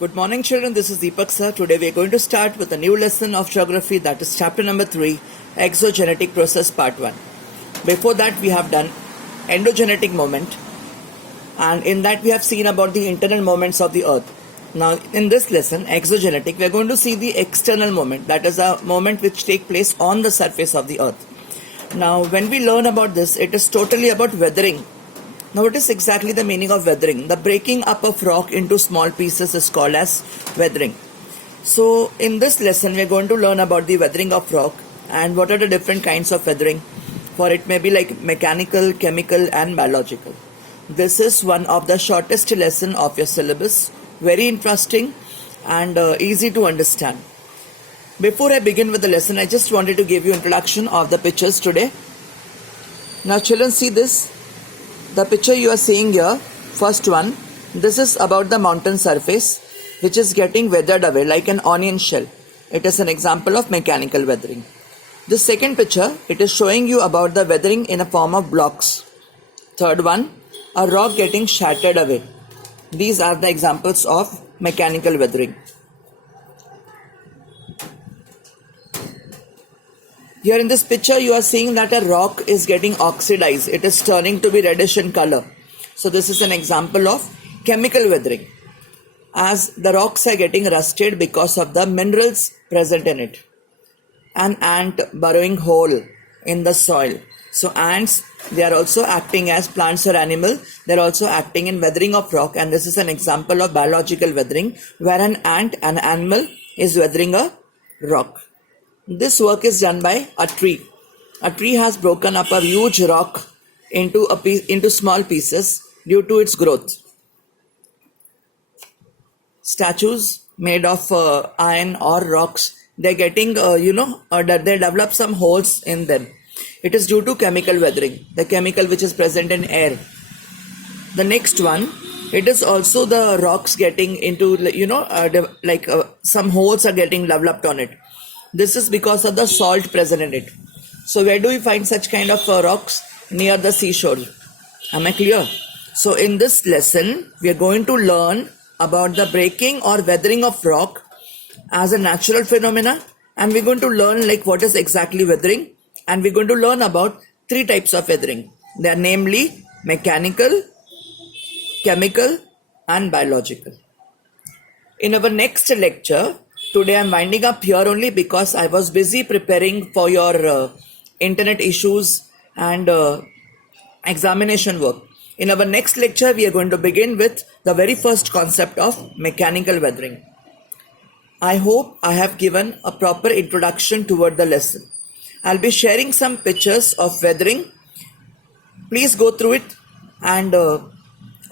Good morning, children. This is Deepak sir. Today we are going to start with a new lesson of geography, that is chapter number 3, exogenetic process part 1. Before that we have done endogenetic moment, and in that we have seen about the internal moments of the earth. Now in this lesson, exogenetic, we are going to see the external moment, that is a moment which take place on the surface of the earth. Now when we learn about this, it is totally about weathering. Now what is exactly the meaning of weathering? The breaking up of rock into small pieces is called as weathering. So in this lesson we are going to learn about the weathering of rock and what are the different kinds of weathering. For it may be like mechanical, chemical and biological. This is one of the shortest lesson of your syllabus. Very interesting and easy to understand. Before I begin with the lesson, I just wanted to give you introduction of the pictures today. Now children, see this. The picture you are seeing here, first one, this is about the mountain surface which is getting weathered away like an onion shell. It is an example of mechanical weathering. The second picture, it is showing you about the weathering in a form of blocks. Third one, a rock getting shattered away. These are the examples of mechanical weathering. Here in this picture you are seeing that a rock is getting oxidized. It is turning to be reddish in color. So this is an example of chemical weathering, as the rocks are getting rusted because of the minerals present in it. An ant burrowing hole in the soil. So ants, they are also acting as plants or animal. They are also acting in weathering of rock, and this is an example of biological weathering where an ant, an animal, is weathering a rock. This work is done by a tree. A tree has broken up a huge rock into small pieces due to its growth. Statues made of iron or rocks, they're getting, they develop some holes in them. It is due to chemical weathering, the chemical which is present in air. The next one, it is also the rocks getting into, some holes are getting developed on it. This is because of the salt present in it. So where do we find such kind of rocks? Near the seashore. Am I clear? So in this lesson, we are going to learn about the breaking or weathering of rock as a natural phenomena, and we're going to learn like what is exactly weathering, and we're going to learn about 3 types of weathering. They are namely mechanical, chemical and biological. In our next lecture, today I'm winding up here only because I was busy preparing for your internet issues and examination work. In our next lecture, we are going to begin with the very first concept of mechanical weathering. I hope I have given a proper introduction toward the lesson. I'll be sharing some pictures of weathering. Please go through it and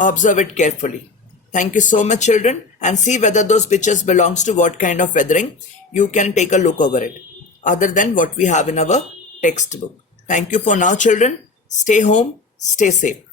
observe it carefully. Thank you so much, children, and see whether those pictures belongs to what kind of weathering. You can take a look over it, other than what we have in our textbook. Thank you for now, children. Stay home, stay safe.